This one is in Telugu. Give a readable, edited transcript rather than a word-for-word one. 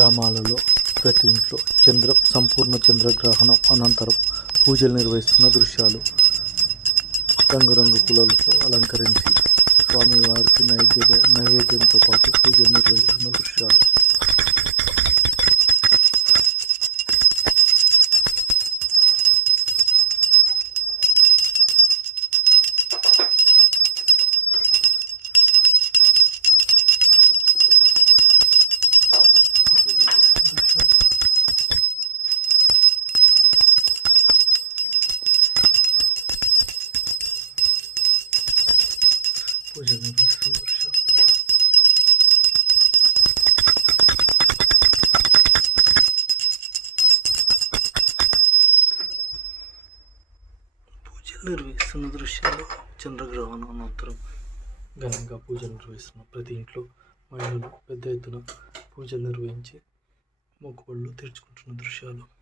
గ్రామాలలో ప్రతి ఇంట్లో సంపూర్ణ చంద్రగ్రహణం అనంతరం పూజలు నిర్వహిస్తున్న దృశ్యాలు. రంగురంగు పూలతో అలంకరించి స్వామివారికి నైవేద్యంతో పాటు పూజలు నిర్వహిస్తున్న దృశ్యాలు. పూజలు నిర్వహిస్తున్న దృశ్యాలు. చంద్రగ్రహణం అనంతరం ఘనంగా పూజలు నిర్వహిస్తున్న ప్రతి ఇంట్లో మహిళలు పెద్ద ఎత్తున పూజలు నిర్వహించి మొక్కుబడులు తీర్చుకుంటున్న దృశ్యాలు.